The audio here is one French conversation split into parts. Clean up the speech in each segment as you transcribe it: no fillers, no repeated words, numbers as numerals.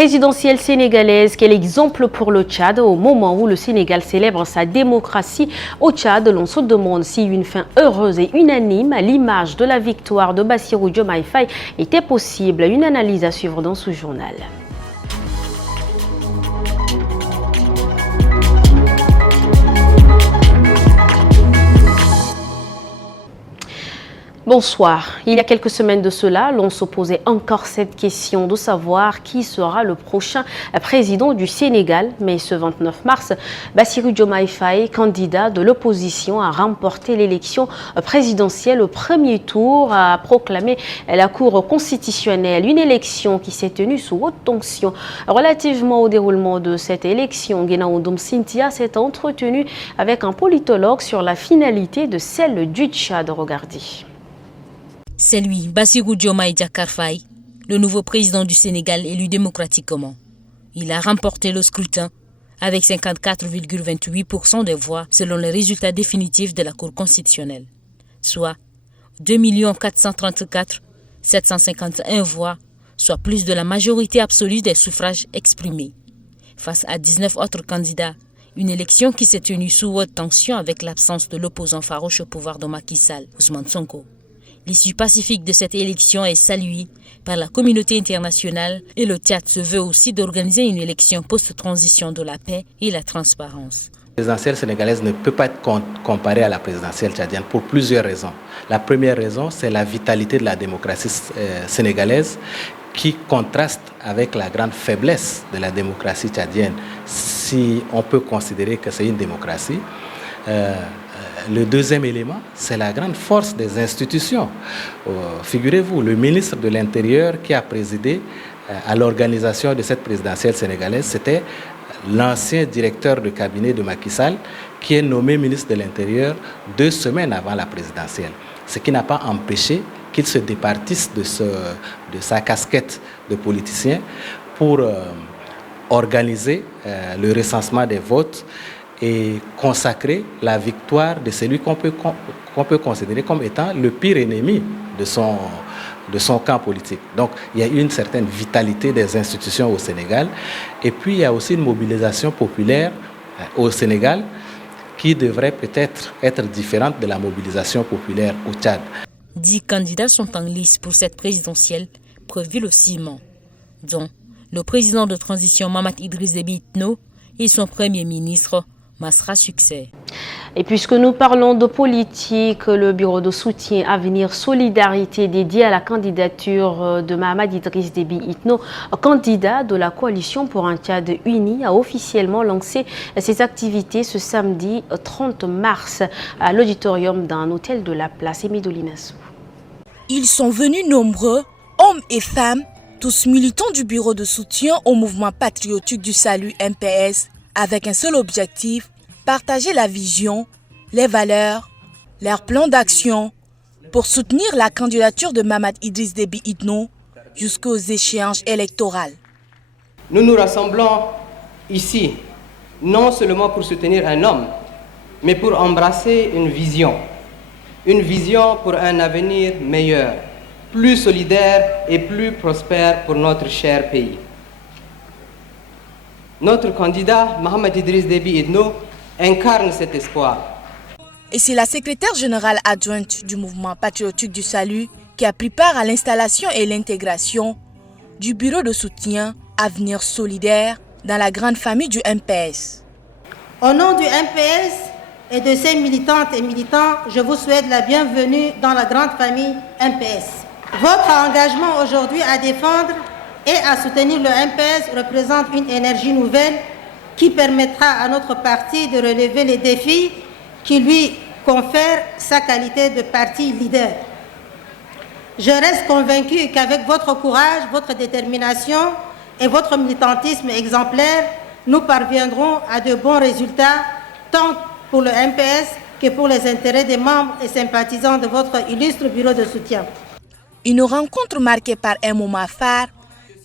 présidentielle sénégalaise, quel exemple pour le Tchad au moment où le Sénégal célèbre sa démocratie au Tchad. L'on se demande si une fin heureuse et unanime à l'image de la victoire de Bassirou Diomaye Faye était possible. Une analyse à suivre dans ce journal. Bonsoir. Il y a quelques semaines de cela, l'on se posait encore cette question de savoir qui sera le prochain président du Sénégal. Mais ce 29 mars, Bassirou Diomaye Faye, candidat de l'opposition, a remporté l'élection présidentielle au premier tour, a proclamé la Cour constitutionnelle. Une élection qui s'est tenue sous haute tension. Relativement au déroulement de cette élection, Guénaoundoum Cynthia s'est entretenu avec un politologue sur la finalité de celle du Tchad. Regardez. C'est lui, Bassirou Diomaye Diakhar Faye, le nouveau président du Sénégal élu démocratiquement. Il a remporté le scrutin avec 54,28% des voix selon les résultats définitifs de la Cour constitutionnelle, soit 2 434 751 voix, soit plus de la majorité absolue des suffrages exprimés. Face à 19 autres candidats, une élection qui s'est tenue sous haute tension avec l'absence de l'opposant farouche au pouvoir de Macky Sall, Ousmane Sonko. L'issue pacifique de cette élection est saluée par la communauté internationale et le Tchad se veut aussi d'organiser une élection post-transition de la paix et la transparence. La présidentielle sénégalaise ne peut pas être comparée à la présidentielle tchadienne pour plusieurs raisons. La première raison, c'est la vitalité de la démocratie sénégalaise qui contraste avec la grande faiblesse de la démocratie tchadienne, si on peut considérer que c'est une démocratie. Le deuxième élément, c'est la grande force des institutions. Figurez-vous, le ministre de l'Intérieur qui a présidé à l'organisation de cette présidentielle sénégalaise, c'était l'ancien directeur de cabinet de Macky Sall qui est nommé ministre de l'Intérieur 2 semaines avant la présidentielle. Ce qui n'a pas empêché qu'il se départisse de sa casquette de politicien pour organiser le recensement des votes et consacrer la victoire de celui qu'on peut considérer comme étant le pire ennemi de son camp politique. Donc il y a une certaine vitalité des institutions au Sénégal et puis il y a aussi une mobilisation populaire au Sénégal qui devrait peut-être être différente de la mobilisation populaire au Tchad. 10 candidats sont en lice pour cette présidentielle prévue le 6 mai, dont le président de transition Mahamat Idriss Déby Itno et son premier ministre Masra Succès. Et puisque nous parlons de politique, le bureau de soutien Avenir Solidarité dédié à la candidature de Mahamat Idriss Déby Itno, candidat de la coalition pour un Tchad uni, a officiellement lancé ses activités ce samedi 30 mars à l'auditorium d'un hôtel de la place Émidolinassou. Ils sont venus nombreux, hommes et femmes, tous militants du bureau de soutien au mouvement patriotique du salut MPS, avec un seul objectif, partager la vision, les valeurs, leur plan d'action pour soutenir la candidature de Mahamat Idriss Déby Itno jusqu'aux échéances électorales. Nous nous rassemblons ici, non seulement pour soutenir un homme, mais pour embrasser une vision pour un avenir meilleur, plus solidaire et plus prospère pour notre cher pays. Notre candidat, Mahamat Idriss Déby Itno, incarne cet espoir. Et c'est la secrétaire générale adjointe du mouvement patriotique du salut qui a pris part à l'installation et l'intégration du bureau de soutien Avenir Solidaire dans la grande famille du MPS. Au nom du MPS et de ses militantes et militants, je vous souhaite la bienvenue dans la grande famille MPS. Votre engagement aujourd'hui à défendre et à soutenir le MPS représente une énergie nouvelle qui permettra à notre parti de relever les défis qui lui confèrent sa qualité de parti leader. Je reste convaincu qu'avec votre courage, votre détermination et votre militantisme exemplaire, nous parviendrons à de bons résultats, tant pour le MPS que pour les intérêts des membres et sympathisants de votre illustre bureau de soutien. Une rencontre marquée par un moment phare,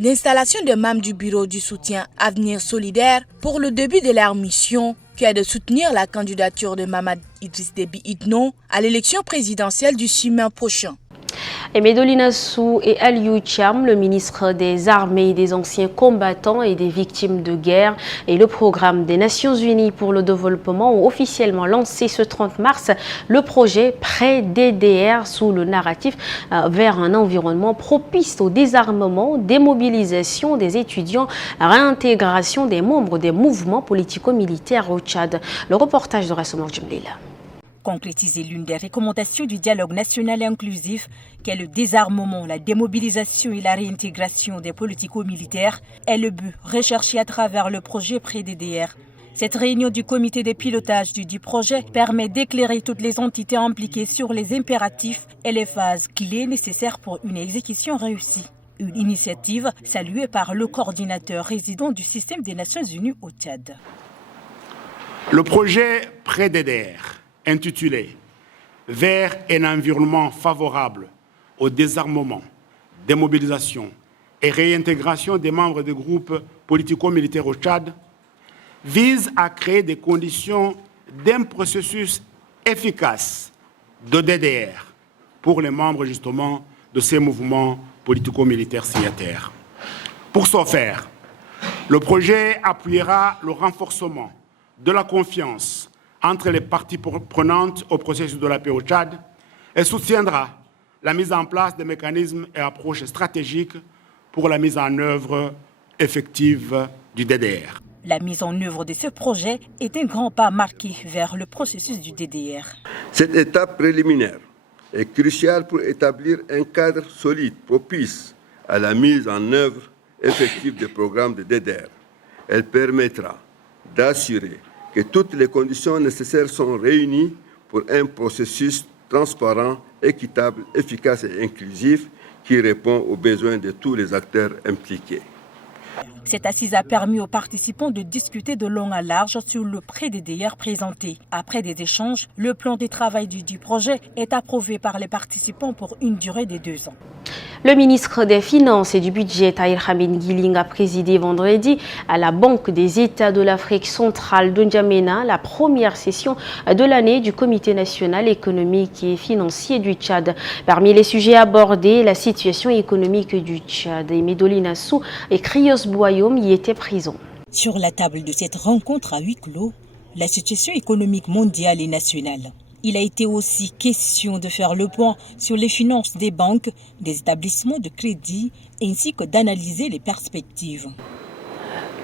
l'installation des membres du bureau du soutien Avenir Solidaire pour le début de leur mission qui est de soutenir la candidature de Mahamat Idriss Déby Itno à l'élection présidentielle du 6 mai prochain. Et Medolina Sou et Aliou Thiam, le ministre des Armées et des anciens combattants et des victimes de guerre, et le programme des Nations Unies pour le développement ont officiellement lancé ce 30 mars le projet Prêt-DDR sous le narratif vers un environnement propice au désarmement, démobilisation des étudiants, réintégration des membres des mouvements politico-militaires au Tchad. Le reportage de Rassoumar Djemlila. Concrétiser l'une des recommandations du dialogue national inclusif, qu'est le désarmement, la démobilisation et la réintégration des politico-militaires, est le but recherché à travers le projet Prêt-DDR. Cette réunion du comité de pilotage du projet permet d'éclairer toutes les entités impliquées sur les impératifs et les phases clés nécessaires pour une exécution réussie. Une initiative saluée par le coordinateur résident du système des Nations Unies au Tchad. Le projet Prêt-DDR, intitulé « Vers un environnement favorable au désarmement, démobilisation et réintégration des membres des groupes politico-militaires au Tchad », vise à créer des conditions d'un processus efficace de DDR pour les membres justement de ces mouvements politico-militaires signataires. Pour ce faire, le projet appuiera le renforcement de la confiance entre les parties prenantes au processus de la paix au Tchad et soutiendra la mise en place des mécanismes et approches stratégiques pour la mise en œuvre effective du DDR. La mise en œuvre de ce projet est un grand pas marqué vers le processus du DDR. Cette étape préliminaire est cruciale pour établir un cadre solide propice à la mise en œuvre effective des programmes de DDR. Elle permettra d'assurer que toutes les conditions nécessaires sont réunies pour un processus transparent, équitable, efficace et inclusif qui répond aux besoins de tous les acteurs impliqués. Cette assise a permis aux participants de discuter de long à large sur le Prêt-DDR présenté. Après des échanges, le plan de travail du projet est approuvé par les participants pour une durée de 2 ans. Le ministre des Finances et du Budget, Tahir Amin Guiling, a présidé vendredi à la Banque des États de l'Afrique centrale de N'Djamena la première session de l'année du Comité national économique et financier du Tchad. Parmi les sujets abordés, la situation économique du Tchad. Et Medolina Sou et Krios Boyoum y étaient présents. Sur la table de cette rencontre à huis clos, la situation économique mondiale et nationale. Il a été aussi question de faire le point sur les finances des banques, des établissements de crédit, ainsi que d'analyser les perspectives.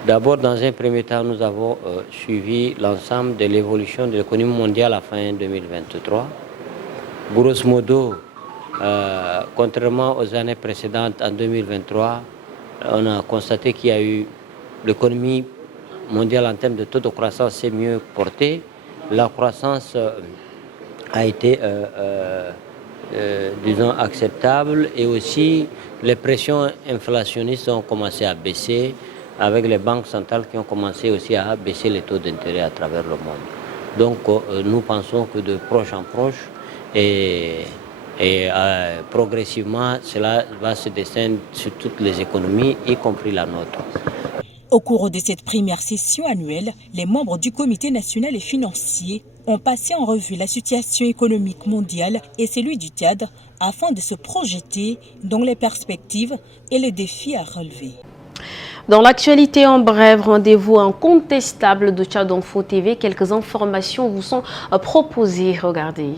D'abord, dans un premier temps, nous avons suivi l'ensemble de l'évolution de l'économie mondiale à fin 2023. Grosso modo, contrairement aux années précédentes, en 2023, on a constaté qu'il y a eu l'économie mondiale en termes de taux de croissance s'est mieux portée. La croissance a été, disons, acceptable et aussi les pressions inflationnistes ont commencé à baisser avec les banques centrales qui ont commencé aussi à baisser les taux d'intérêt à travers le monde. Donc nous pensons que de proche en proche et progressivement cela va se descendre sur toutes les économies, y compris la nôtre. Au cours de cette première session annuelle, les membres du Comité national et financier ont passé en revue la situation économique mondiale et celui du Tchad afin de se projeter dans les perspectives et les défis à relever. Dans l'actualité en bref, rendez-vous incontestable de Tchad Info TV. Quelques informations vous sont proposées. Regardez.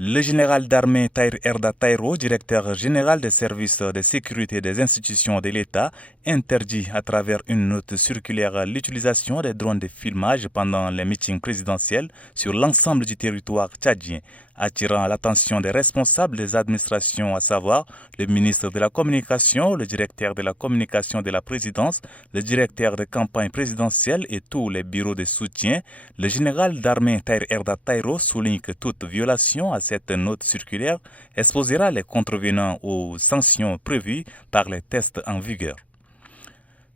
Le général d'armée Tahir Erda Taïro, directeur général des services de sécurité des institutions de l'État, interdit à travers une note circulaire l'utilisation des drones de filmage pendant les meetings présidentiels sur l'ensemble du territoire tchadien, attirant l'attention des responsables des administrations, à savoir le ministre de la Communication, le directeur de la Communication de la Présidence, le directeur de campagne présidentielle et tous les bureaux de soutien. Le général d'armée Tahir Erda Taïro souligne que toute violation à cette note circulaire exposera les contrevenants aux sanctions prévues par les tests en vigueur.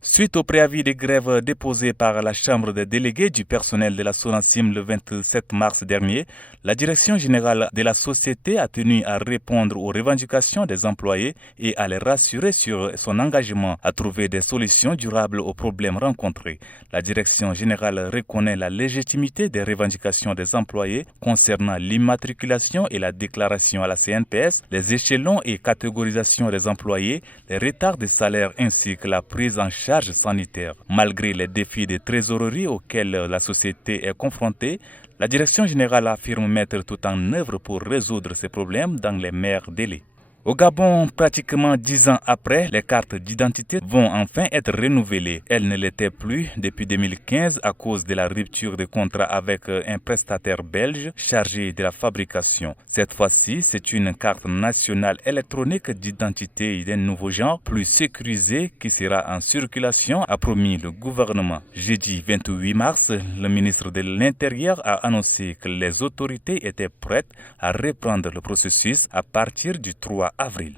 Suite au préavis de grève déposé par la Chambre des délégués du personnel de la SONASIM le 27 mars dernier, la direction générale de la société a tenu à répondre aux revendications des employés et à les rassurer sur son engagement à trouver des solutions durables aux problèmes rencontrés. La direction générale reconnaît la légitimité des revendications des employés concernant l'immatriculation et la déclaration à la CNPS, les échelons et catégorisations des employés, les retards de salaire ainsi que la prise en charge sanitaire. Malgré les défis de trésorerie auxquels la société est confrontée, la direction générale affirme mettre tout en œuvre pour résoudre ces problèmes dans les meilleurs délais. Au Gabon, pratiquement 10 ans après, les cartes d'identité vont enfin être renouvelées. Elles ne l'étaient plus depuis 2015 à cause de la rupture de contrat avec un prestataire belge chargé de la fabrication. Cette fois-ci, c'est une carte nationale électronique d'identité d'un nouveau genre, plus sécurisée, qui sera en circulation, a promis le gouvernement. Jeudi 28 mars, le ministre de l'Intérieur a annoncé que les autorités étaient prêtes à reprendre le processus à partir du 3 avril.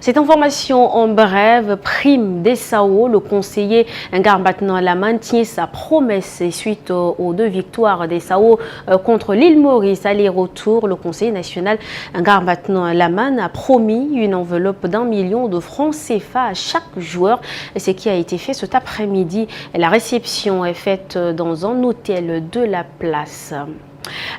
Cette information en bref, Prime Dessao, le conseiller Ngarbatna Lamane tient sa promesse et suite aux 2 victoires Dessao contre l'île Maurice aller-retour. Le conseiller national Ngarbatna Lamane a promis une enveloppe d'1 million de francs CFA à chaque joueur, ce qui a été fait cet après-midi. La réception est faite dans un hôtel de la place.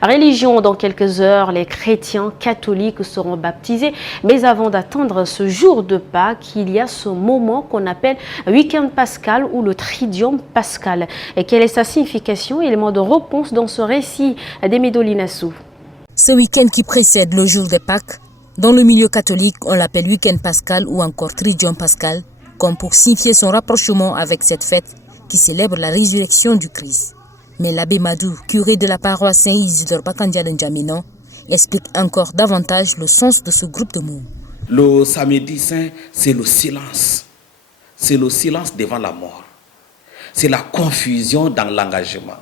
Religion, dans quelques heures, les chrétiens catholiques seront baptisés. Mais avant d'attendre ce jour de Pâques, il y a ce moment qu'on appelle week-end pascal ou le tridium pascal. Et quelle est sa signification? Élément de réponse dans ce récit d'Emedolinassou. Ce week-end qui précède le jour de Pâques, dans le milieu catholique, on l'appelle week-end pascal ou encore tridium pascal, comme pour signifier son rapprochement avec cette fête qui célèbre la résurrection du Christ. Mais l'abbé Madou, curé de la paroisse Saint-Isidore Bakandia de N'Djamena, explique encore davantage le sens de ce groupe de mots. Le samedi saint, c'est le silence. C'est le silence devant la mort. C'est la confusion dans l'engagement.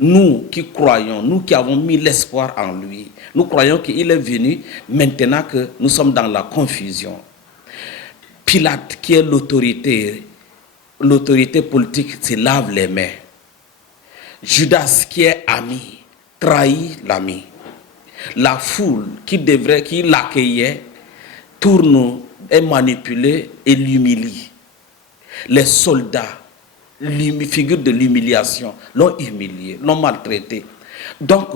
Nous qui croyons, nous qui avons mis l'espoir en lui, nous croyons qu'il est venu maintenant que nous sommes dans la confusion. Pilate, qui est l'autorité politique, se lave les mains. Judas, qui est ami, trahit l'ami. La foule qui l'accueillait tourne, est manipulée et l'humilie. Les soldats, figure de l'humiliation, l'ont humilié, l'ont maltraité. Donc,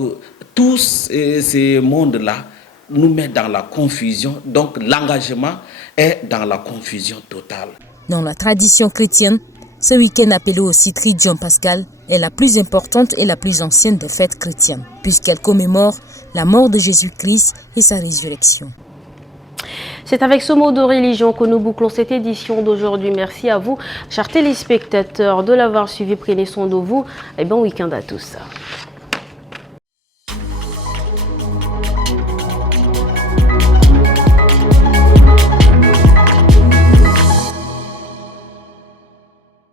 tous ces mondes-là nous mettent dans la confusion. Donc, l'engagement est dans la confusion totale. Dans la tradition chrétienne, ce week-end appelé aussi Tridium Pascal est la plus importante et la plus ancienne des fêtes chrétiennes, puisqu'elle commémore la mort de Jésus-Christ et sa résurrection. C'est avec ce mot de religion que nous bouclons cette édition d'aujourd'hui. Merci à vous, chers téléspectateurs, de l'avoir suivi. Prenez soin de vous et bon week-end à tous.